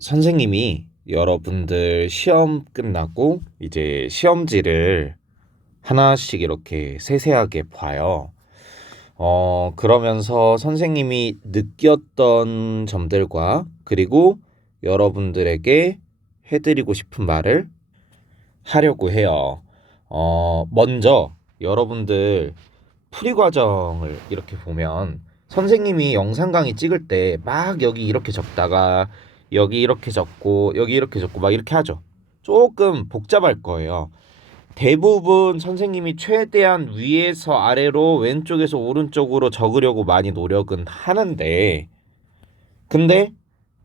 선생님이 여러분들 시험 끝나고 이제 시험지를 하나씩 이렇게 세세하게 봐요. 그러면서 선생님이 느꼈던 점들과 그리고 여러분들에게 해드리고 싶은 말을 하려고 해요. 먼저 여러분들 풀이 과정을 이렇게 보면 선생님이 영상 강의 찍을 때 막 여기 이렇게 적다가 여기 이렇게 적고 여기 이렇게 적고 막 이렇게 하죠. 조금 복잡할 거예요. 대부분 선생님이 최대한 위에서 아래로 왼쪽에서 오른쪽으로 적으려고 많이 노력은 하는데 근데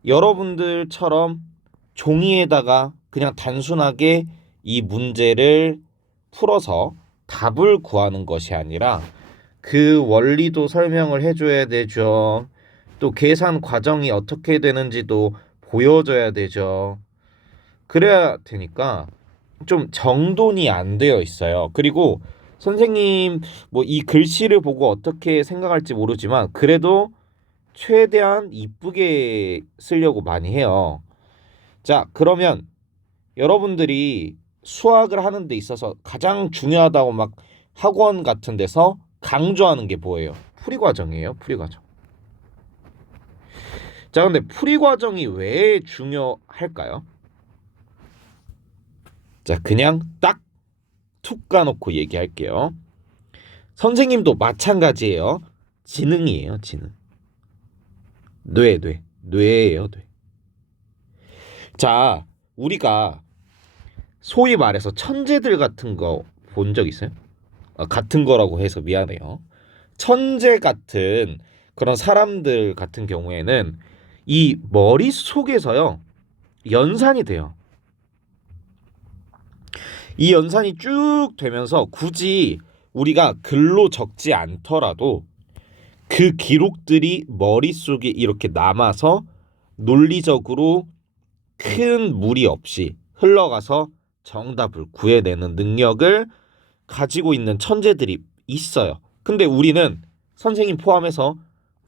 여러분들처럼 종이에다가 그냥 단순하게 이 문제를 풀어서 답을 구하는 것이 아니라 그 원리도 설명을 해줘야 되죠. 또 계산 과정이 어떻게 되는지도 보여줘야 되죠. 그래야 되니까 좀 정돈이 안 되어 있어요. 그리고 선생님 뭐 이 글씨를 보고 어떻게 생각할지 모르지만 그래도 최대한 이쁘게 쓰려고 많이 해요. 자, 그러면 여러분들이 수학을 하는 데 있어서 가장 중요하다고 막 학원 같은 데서 강조하는 게 뭐예요? 풀이 과정이에요. 풀이 과정. 자, 근데 풀이 과정이 왜 중요할까요? 자, 그냥 딱 툭 까놓고 얘기할게요. 선생님도 마찬가지예요. 지능이에요, 지능. 뇌예요, 뇌. 자, 우리가 소위 말해서 천재들 같은 거 본 적 있어요? 같은 거라고 해서 미안해요. 천재 같은 그런 사람들 같은 경우에는 이 머릿속에서요, 연산이 돼요. 이 연산이 쭉 되면서 굳이 우리가 글로 적지 않더라도 그 기록들이 머릿속에 이렇게 남아서 논리적으로 큰 무리 없이 흘러가서 정답을 구해내는 능력을 가지고 있는 천재들이 있어요. 근데 우리는 선생님 포함해서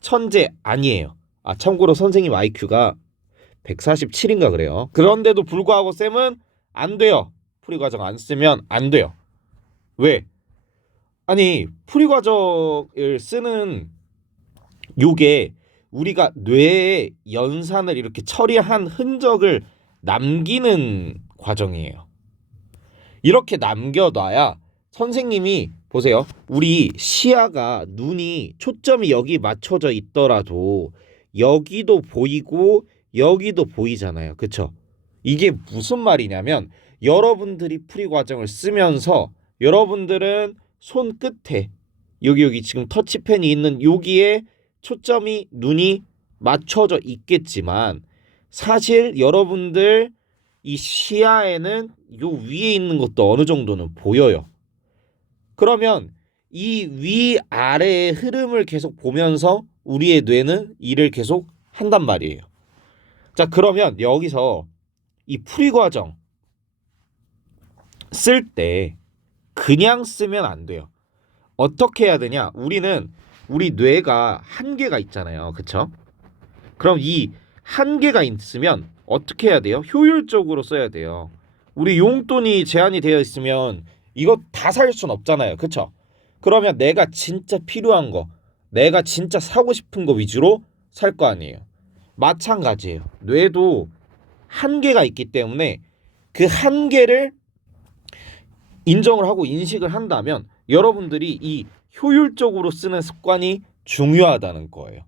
천재 아니에요. 참고로 선생님 IQ가 147인가 그래요. 그런데도 불구하고 쌤은 안 돼요. 풀이 과정 안 쓰면 안 돼요. 왜? 아니, 풀이 과정을 쓰는 요게 우리가 뇌에 연산을 이렇게 처리한 흔적을 남기는 과정이에요. 이렇게 남겨놔야 선생님이 보세요. 우리 시야가 눈이 초점이 여기 맞춰져 있더라도 여기도 보이고 여기도 보이잖아요. 그쵸? 이게 무슨 말이냐면 여러분들이 풀이 과정을 쓰면서 여러분들은 손끝에 여기 지금 터치펜이 있는 여기에 초점이 눈이 맞춰져 있겠지만 사실 여러분들 이 시야에는 요 위에 있는 것도 어느 정도는 보여요. 그러면 이 위아래의 흐름을 계속 보면서 우리의 뇌는 일을 계속 한단 말이에요. 자, 그러면 여기서 이 풀이 과정 쓸 때 그냥 쓰면 안 돼요. 어떻게 해야 되냐? 우리 뇌가 한계가 있잖아요. 그쵸? 그럼 이 한계가 있으면 어떻게 해야 돼요? 효율적으로 써야 돼요. 우리 용돈이 제한이 되어 있으면 이거 다 살 순 없잖아요. 그쵸? 그러면 내가 진짜 필요한 거, 내가 진짜 사고 싶은 거 위주로 살 거 아니에요. 마찬가지예요. 뇌도 한계가 있기 때문에 그 한계를 인정을 하고 인식을 한다면 여러분들이 이 효율적으로 쓰는 습관이 중요하다는 거예요.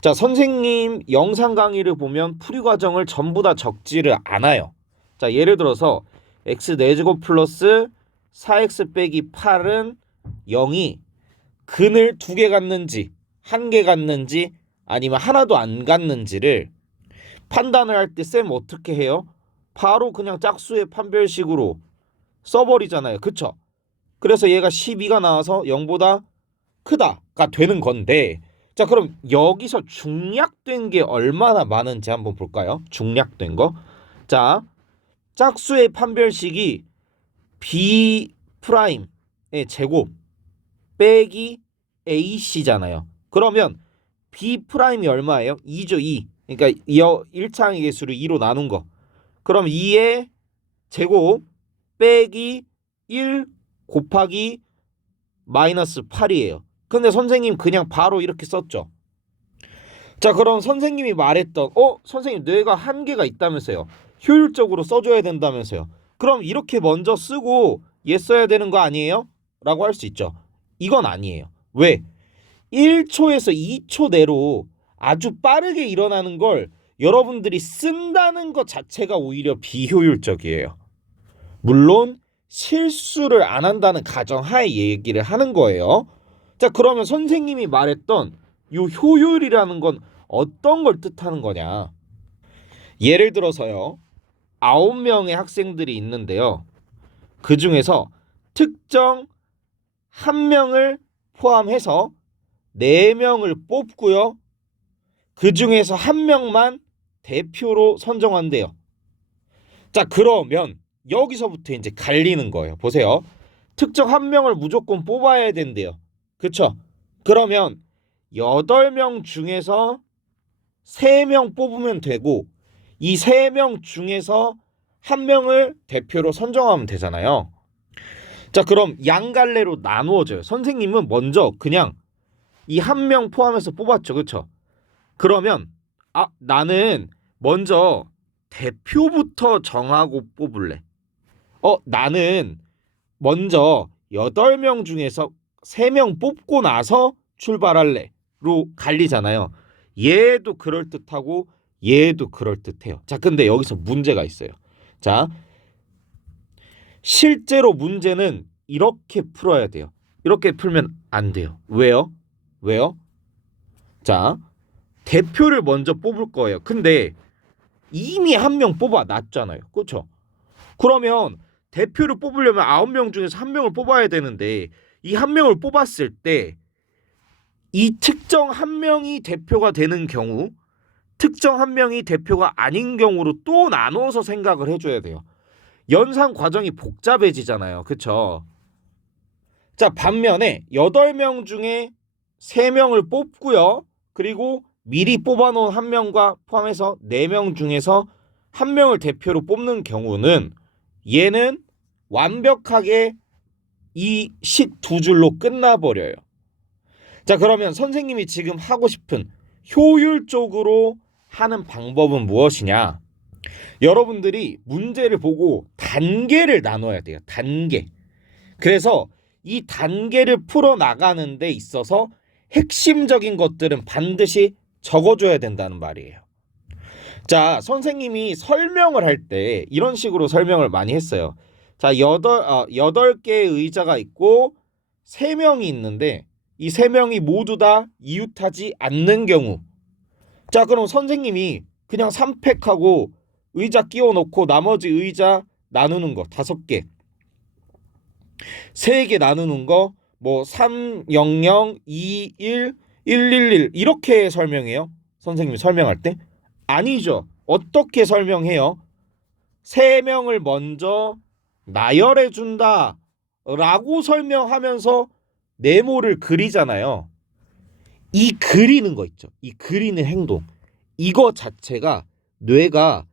자, 선생님 영상 강의를 보면 풀이 과정을 전부 다 적지를 않아요. 자, 예를 들어서 x 4제곱 플러스 4x 빼기 8은 0이 근을 2개 갖는지 1개 갖는지 아니면 하나도 안 갖는지를 판단을 할 때 쌤 어떻게 해요? 바로 그냥 짝수의 판별식으로 써버리잖아요. 그쵸? 그래서 얘가 12가 나와서 0보다 크다가 되는 건데 자, 그럼 여기서 중략된 게 얼마나 많은지 한번 볼까요? 중략된 거. 자, 짝수의 판별식이 b 프라임의 제곱 빼기 ac잖아요. 그러면 b 프라임이 얼마예요? 2죠, 2. 그러니까 1차항의 개수를 2로 나눈 거. 그럼 2의 제곱 빼기 1 곱하기 마이너스 8이에요. 근데 선생님 그냥 바로 이렇게 썼죠. 자, 그럼 선생님이 말했던 선생님 뇌가 한계가 있다면서요. 효율적으로 써줘야 된다면서요. 그럼 이렇게 먼저 쓰고 얘 써야 되는 거 아니에요? 라고 할 수 있죠. 이건 아니에요. 왜? 1초에서 2초 내로 아주 빠르게 일어나는 걸 여러분들이 쓴다는 것 자체가 오히려 비효율적이에요. 물론 실수를 안 한다는 가정하에 얘기를 하는 거예요. 자, 그러면 선생님이 말했던 이 효율이라는 건 어떤 걸 뜻하는 거냐? 예를 들어서요. 9명의 학생들이 있는데요. 그 중에서 특정 한 명을 포함해서 4명을 뽑고요. 그 중에서 한 명만 대표로 선정한대요. 자, 그러면 여기서부터 이제 갈리는 거예요. 보세요. 특정 한 명을 무조건 뽑아야 된대요. 그쵸? 그러면 8명 중에서 3명 뽑으면 되고 이 3명 중에서 한 명을 대표로 선정하면 되잖아요. 자, 그럼 양갈래로 나누어져요. 선생님은 먼저 그냥 이 한 명 포함해서 뽑았죠. 그쵸? 그러면 나는 먼저 대표부터 정하고 뽑을래. 나는 먼저 8명 중에서 3명 뽑고 나서 출발할래로 갈리잖아요. 얘도 그럴듯하고 얘도 그럴듯해요. 자, 근데 여기서 문제가 있어요. 자, 실제로 문제는 이렇게 풀어야 돼요. 이렇게 풀면 안 돼요. 왜요? 자, 대표를 먼저 뽑을 거예요. 근데 이미 한 명 뽑아놨잖아요. 그렇죠? 그러면 대표를 뽑으려면 9명 중에서 한 명을 뽑아야 되는데 이 한 명을 뽑았을 때 이 특정 한 명이 대표가 되는 경우, 특정 한 명이 대표가 아닌 경우로 또 나눠서 생각을 해줘야 돼요. 연산 과정이 복잡해지잖아요. 그쵸? 자, 반면에 8명 중에 3명을 뽑고요. 그리고 미리 뽑아놓은 한 명과 포함해서 4명 중에서 한 명을 대표로 뽑는 경우는 얘는 완벽하게 이 식 두 줄로 끝나버려요. 자, 그러면 선생님이 지금 하고 싶은 효율적으로 하는 방법은 무엇이냐? 여러분들이 문제를 보고 단계를 나눠야 돼요. 단계. 그래서 이 단계를 풀어나가는 데 있어서 핵심적인 것들은 반드시 적어줘야 된다는 말이에요. 자, 선생님이 설명을 할 때 이런 식으로 설명을 많이 했어요. 자, 8개의 의자가 있고 3명이 있는데 이 3명이 모두 다 이웃하지 않는 경우. 자, 그럼 선생님이 그냥 3팩하고 의자 끼워놓고 나머지 의자 나누는 거 5개. 3개 나누는 거 뭐 3, 0, 0, 2, 1, 1, 1, 1 이렇게 설명해요. 선생님이 설명할 때. 아니죠. 어떻게 설명해요? 3명을 먼저 나열해 준다 라고 설명하면서 네모를 그리잖아요. 이 그리는 거 있죠. 이 그리는 행동. 이거 자체가 뇌가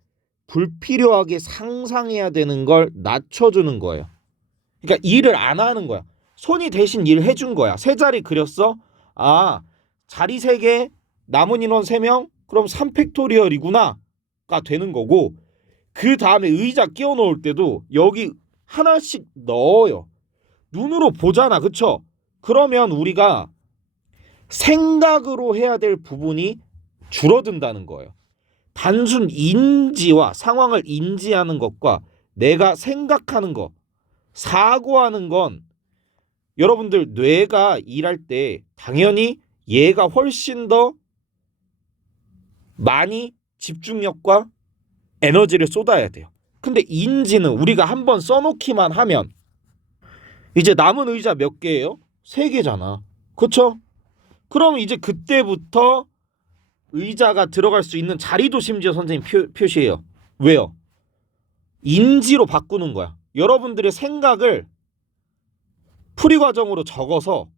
불필요하게 상상해야 되는 걸 낮춰주는 거예요. 그러니까 일을 안 하는 거야. 손이 대신 일 해준 거야. 3자리 그렸어? 자리 3개, 남은 인원 3명? 그럼 3팩토리얼이구나가 되는 거고, 그 다음에 의자 끼워 놓을 때도 여기 하나씩 넣어요. 눈으로 보잖아. 그쵸? 그러면 우리가 생각으로 해야 될 부분이 줄어든다는 거예요. 단순 인지와 상황을 인지하는 것과 내가 생각하는 것, 사고하는 건 여러분들 뇌가 일할 때 당연히 얘가 훨씬 더 많이 집중력과 에너지를 쏟아야 돼요. 근데 인지는 우리가 한번 써놓기만 하면 이제 남은 의자 몇 개예요? 3개잖아. 그쵸? 그럼 이제 그때부터 의자가 들어갈 수 있는 자리도 심지어 선생님 표시해요. 왜요? 인지로 바꾸는 거야. 여러분들의 생각을 풀이 과정으로 적어서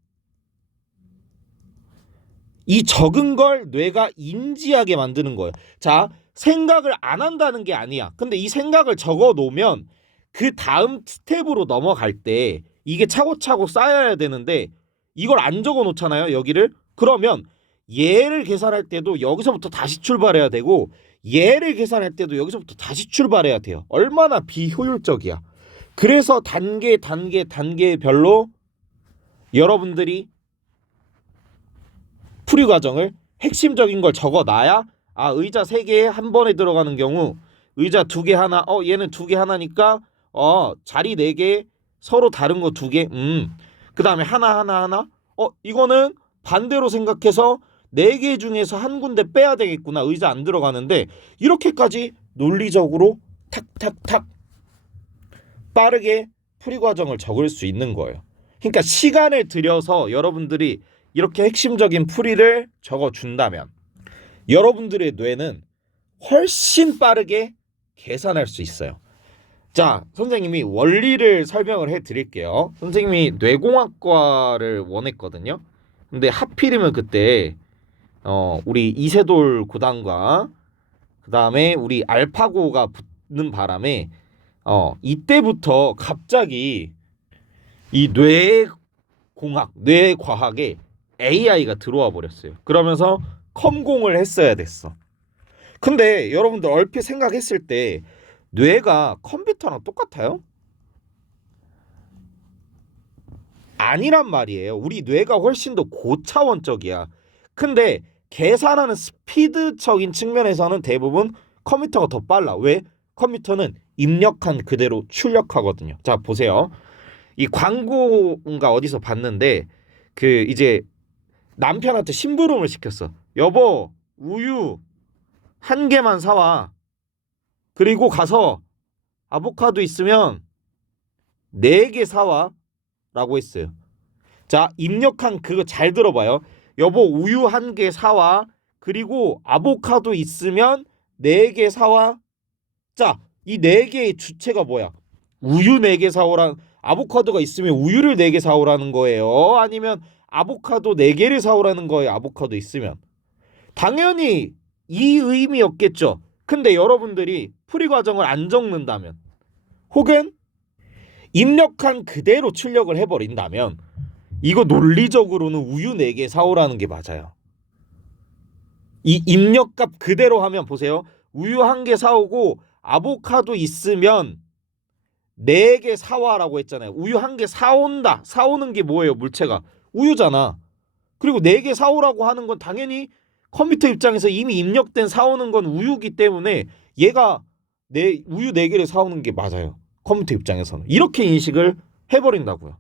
이 적은 걸 뇌가 인지하게 만드는 거예요. 자, 생각을 안 한다는 게 아니야. 근데 이 생각을 적어 놓으면 그 다음 스텝으로 넘어갈 때 이게 차곡차곡 쌓여야 되는데 이걸 안 적어 놓잖아요, 여기를. 그러면 얘를 계산할 때도 여기서부터 다시 출발해야 되고 얘를 계산할 때도 여기서부터 다시 출발해야 돼요. 얼마나 비효율적이야. 그래서 단계별로 여러분들이 풀이 과정을 핵심적인 걸 적어놔야 의자 3개 한 번에 들어가는 경우 의자 2개 하나 얘는 2개 하나니까 자리 4개 서로 다른 거 2개 그 다음에 하나 이거는 반대로 생각해서 4개 중에서 한 군데 빼야 되겠구나. 의자 안 들어가는데 이렇게까지 논리적으로 탁탁탁 빠르게 풀이 과정을 적을 수 있는 거예요. 그러니까 시간을 들여서 여러분들이 이렇게 핵심적인 풀이를 적어준다면 여러분들의 뇌는 훨씬 빠르게 계산할 수 있어요. 자, 선생님이 원리를 설명을 해드릴게요. 선생님이 뇌공학과를 원했거든요. 근데 하필이면 그때 우리 이세돌 고단과 그 다음에 우리 알파고가 붙는 바람에 이때부터 갑자기 이 뇌공학, 뇌과학에 AI가 들어와 버렸어요. 그러면서 컴공을 했어야 됐어. 근데 여러분들 얼핏 생각했을 때 뇌가 컴퓨터랑 똑같아요? 아니란 말이에요. 우리 뇌가 훨씬 더 고차원적이야. 근데 계산하는 스피드적인 측면에서는 대부분 컴퓨터가 더 빨라. 왜? 컴퓨터는 입력한 그대로 출력하거든요. 자, 보세요. 이 광고인가 어디서 봤는데 이제 남편한테 심부름을 시켰어. 여보, 우유 1개만 사와. 그리고 가서 아보카도 있으면 4개 사와 라고 했어요. 자, 입력한 그거 잘 들어봐요. 여보, 우유 1개 사와. 그리고 아보카도 있으면 4개 사와. 자, 이 4개의 주체가 뭐야? 우유 4개 사오란, 아보카도가 있으면 우유를 4개 사오라는 거예요? 아니면 아보카도 4개를 사오라는 거예요? 아보카도 있으면. 당연히 이 의미였겠죠. 근데 여러분들이 풀이 과정을 안 적는다면 혹은 입력한 그대로 출력을 해버린다면 이거 논리적으로는 우유 4개 사오라는 게 맞아요. 이 입력값 그대로 하면 보세요. 우유 1개 사오고 아보카도 있으면 4개 사와라고 했잖아요. 우유 1개 사온다. 사오는 게 뭐예요? 물체가 우유잖아. 그리고 4개 사오라고 하는 건 당연히 컴퓨터 입장에서 이미 입력된 사오는 건 우유기 때문에 얘가 우유 4개를 사오는 게 맞아요. 컴퓨터 입장에서는. 이렇게 인식을 해버린다고요.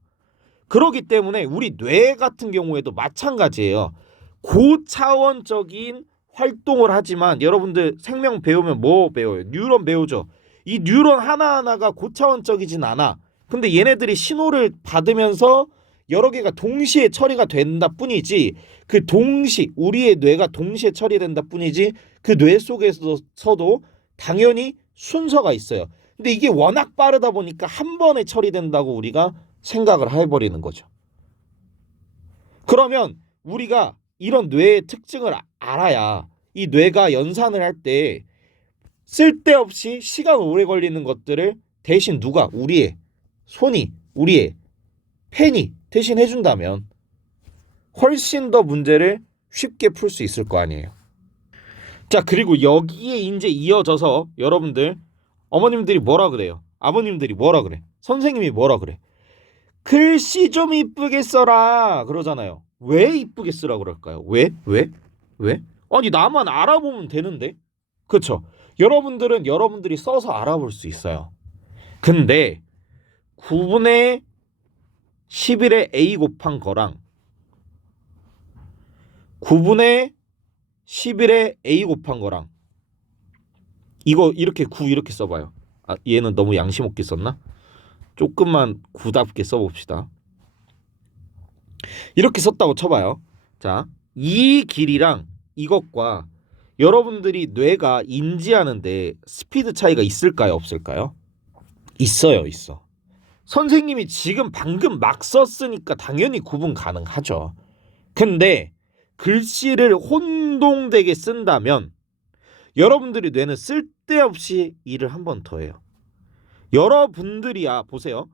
그렇기 때문에 우리 뇌 같은 경우에도 마찬가지예요. 고차원적인 활동을 하지만 여러분들 생명 배우면 뭐 배워요? 뉴런 배우죠. 이 뉴런 하나하나가 고차원적이진 않아. 근데 얘네들이 신호를 받으면서 여러 개가 동시에 처리가 된다 뿐이지 우리의 뇌가 동시에 처리된다 뿐이지 그 뇌 속에서도 당연히 순서가 있어요. 근데 이게 워낙 빠르다 보니까 한 번에 처리된다고 우리가 생각을 해버리는 거죠. 그러면 우리가 이런 뇌의 특징을 알아야 이 뇌가 연산을 할 때 쓸데없이 시간 오래 걸리는 것들을 대신 누가 우리의 손이 우리의 펜이 대신 해준다면 훨씬 더 문제를 쉽게 풀 수 있을 거 아니에요. 자, 그리고 여기에 이제 이어져서 여러분들 어머님들이 뭐라 그래요? 아버님들이 뭐라 그래? 선생님이 뭐라 그래? 글씨 좀 이쁘게 써라 그러잖아요. 왜 이쁘게 쓰라 그럴까요? 왜? 아니 나만 알아보면 되는데. 그렇죠? 여러분들은 여러분들이 써서 알아볼 수 있어요. 근데 9분의 11에 a 곱한 거랑 9분의 11에 a 곱한 거랑 이거 이렇게 9 이렇게 써봐요. 얘는 너무 양심 없게 썼나? 조금만 9답게 써봅시다. 이렇게 썼다고 쳐봐요. 자, 이 길이랑 이것과 여러분들이 뇌가 인지하는데 스피드 차이가 있을까요? 없을까요? 있어. 선생님이 지금 방금 막 썼으니까 당연히 구분 가능하죠. 근데 글씨를 혼동되게 쓴다면 여러분들이 뇌는 쓸데없이 일을 한 번 더 해요. 여러분들이야 보세요.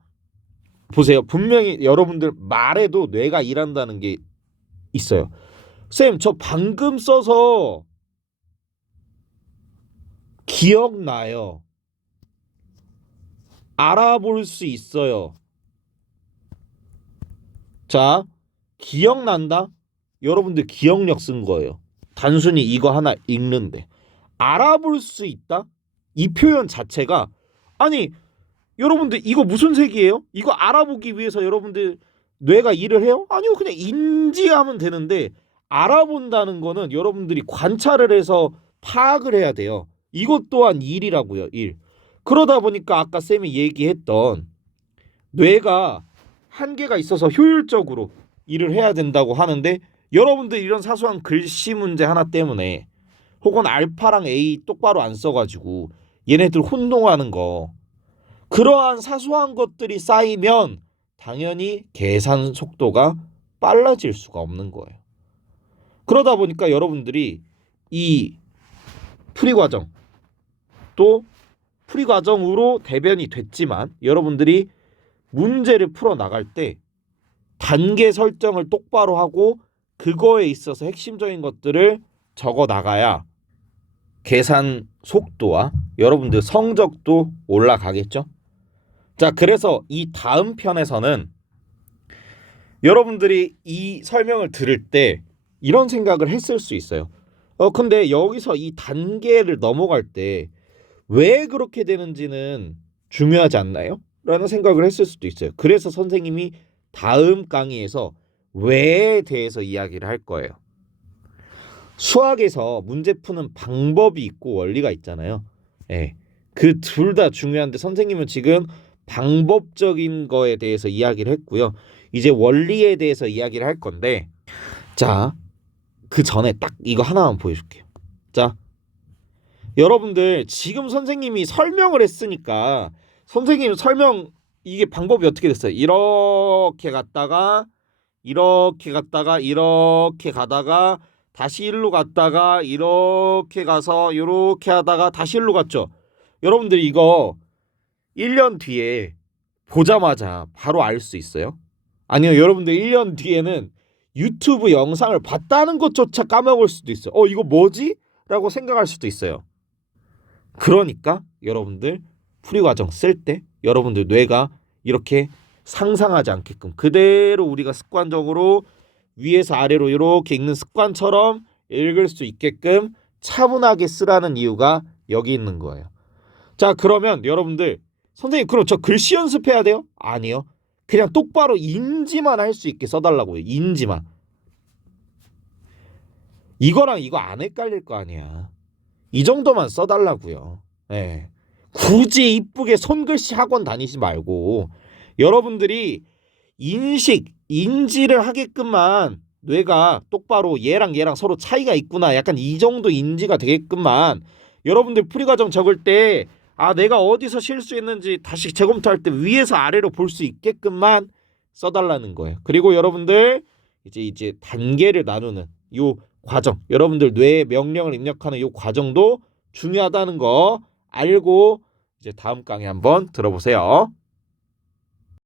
분명히 여러분들 말에도 뇌가 일한다는 게 있어요. 쌤, 저 방금 써서 기억나요. 알아볼 수 있어요. 자, 기억난다? 여러분들 기억력 쓴 거예요. 단순히 이거 하나 읽는데. 알아볼 수 있다? 이 표현 자체가 아니 여러분들 이거 무슨 색이에요? 이거 알아보기 위해서 여러분들 뇌가 일을 해요? 아니요, 그냥 인지하면 되는데 알아본다는 거는 여러분들이 관찰을 해서 파악을 해야 돼요. 이것 또한 일이라고요, 일. 그러다 보니까 아까 쌤이 얘기했던 뇌가 한계가 있어서 효율적으로 일을 해야 된다고 하는데 여러분들 이런 사소한 글씨 문제 하나 때문에 혹은 알파랑 A 똑바로 안 써가지고 얘네들 혼동하는 거 그러한 사소한 것들이 쌓이면 당연히 계산 속도가 빨라질 수가 없는 거예요. 그러다 보니까 여러분들이 이 풀이 과정 또 풀이 과정으로 대변이 됐지만 여러분들이 문제를 풀어 나갈 때 단계 설정을 똑바로 하고 그거에 있어서 핵심적인 것들을 적어 나가야 계산 속도와 여러분들 성적도 올라가겠죠. 자, 그래서 이 다음 편에서는 여러분들이 이 설명을 들을 때 이런 생각을 했을 수 있어요. 근데 여기서 이 단계를 넘어갈 때 왜 그렇게 되는지는 중요하지 않나요? 라는 생각을 했을 수도 있어요. 그래서 선생님이 다음 강의에서 왜에 대해서 이야기를 할 거예요. 수학에서 문제 푸는 방법이 있고 원리가 있잖아요. 예. 그 둘 다 중요한데 선생님은 지금 방법적인 거에 대해서 이야기를 했고요. 이제 원리에 대해서 이야기를 할 건데 자, 그 전에 딱 이거 하나만 보여줄게요. 자, 여러분들 지금 선생님이 설명을 했으니까 선생님 설명 이게 방법이 어떻게 됐어요? 이렇게 갔다가 이렇게 갔다가 이렇게 가다가 다시 일로 갔다가 이렇게 가서 이렇게 하다가 다시 일로 갔죠. 여러분들 이거 1년 뒤에 보자마자 바로 알 수 있어요? 아니요, 여러분들 1년 뒤에는 유튜브 영상을 봤다는 것조차 까먹을 수도 있어요. 이거 뭐지? 라고 생각할 수도 있어요. 그러니까 여러분들 풀이 과정 쓸 때 여러분들 뇌가 이렇게 상상하지 않게끔 그대로 우리가 습관적으로 위에서 아래로 이렇게 읽는 습관처럼 읽을 수 있게끔 차분하게 쓰라는 이유가 여기 있는 거예요. 자, 그러면 여러분들 선생님 그럼 저 글씨 연습해야 돼요? 아니요. 그냥 똑바로 인지만 할 수 있게 써달라고요. 인지만. 이거랑 이거 안 헷갈릴 거 아니야. 이 정도만 써달라고요. 네. 굳이 이쁘게 손글씨 학원 다니지 말고 여러분들이 인지를 하게끔만 뇌가 똑바로 얘랑 서로 차이가 있구나 약간 이 정도 인지가 되게끔만 여러분들 풀이과정 적을 때 내가 어디서 실수했는지 다시 재검토할 때 위에서 아래로 볼 수 있게끔만 써달라는 거예요. 그리고 여러분들 이제 단계를 나누는 요 과정 여러분들 뇌에 명령을 입력하는 요 과정도 중요하다는 거 알고 이제 다음 강의 한번 들어보세요.